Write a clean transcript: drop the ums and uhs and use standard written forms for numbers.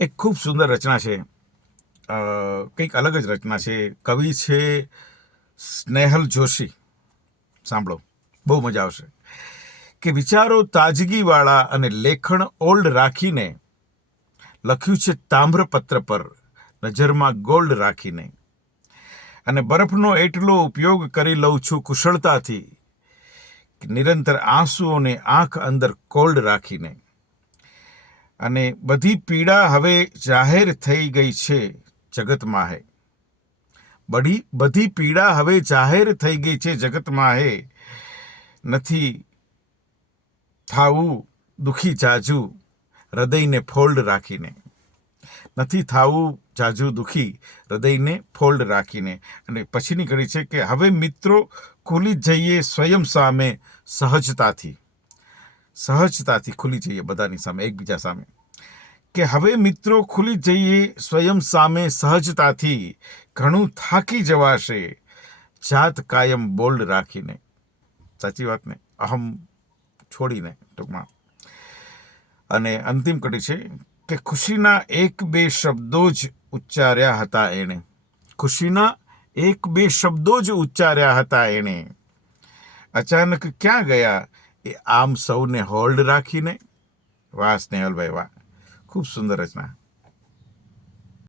એક ખૂબ સુંદર રચના છે, કંઈક અલગ જ રચના છે. કવિ છે સ્નેહલ જોશી. સાંભળો, બહુ મજા આવશે. કે વિચારો તાજગીવાળા અને લેખણ ઓલ્ડ રાખીને લખ્યું છે તામ્રપત્ર પર, નજરમાં ગોલ્ડ રાખીને. અને બરફનો એટલો ઉપયોગ કરી લઉં છું કુશળતાથી, નિરંતર આંસુઓને આંખ અંદર કોલ્ડ રાખીને. અને બધી પીડા હવે જાહેર થઈ ગઈ છે જગતમાં હે. બધી પીડા હવે જાહેર થઈ ગઈ છે જગતમાં હે. નથી થાવું દુઃખી જાજુ હૃદયને ફોલ્ડ રાખીને. નથી થાવું જાજુ દુઃખી હૃદયને ફોલ્ડ રાખીને. અને પછીની કડી છે કે હવે મિત્રો ખુલી જઈએ સ્વયં સામે સહજતાથી. સહજતાથી ખુલી જઈએ બધાની સામે, એકબીજા સામે. કે હવે મિત્રો ખુલી જઈએ સ્વયં સામે સહજતાથી, ઘણું થાકી જવાશે જાત કાયમ બોલ્ડ રાખીને. સાચી વાત ને, અહમ છોડીને ટૂંકમાં. અને અંતિમ કડી છે કે ખુશીના એક બે શબ્દો જ ઉચ્ચાર્યા હતા એણે. ખુશીના એક બે શબ્દો જ ઉચ્ચાર્યા હતા એણે. અચાનક ક્યાં ગયા એ આમ સૌને હોલ્ડ રાખીને. વાહ સ્નેહલભાઈ વાહ, ખૂબ સુંદર રચના.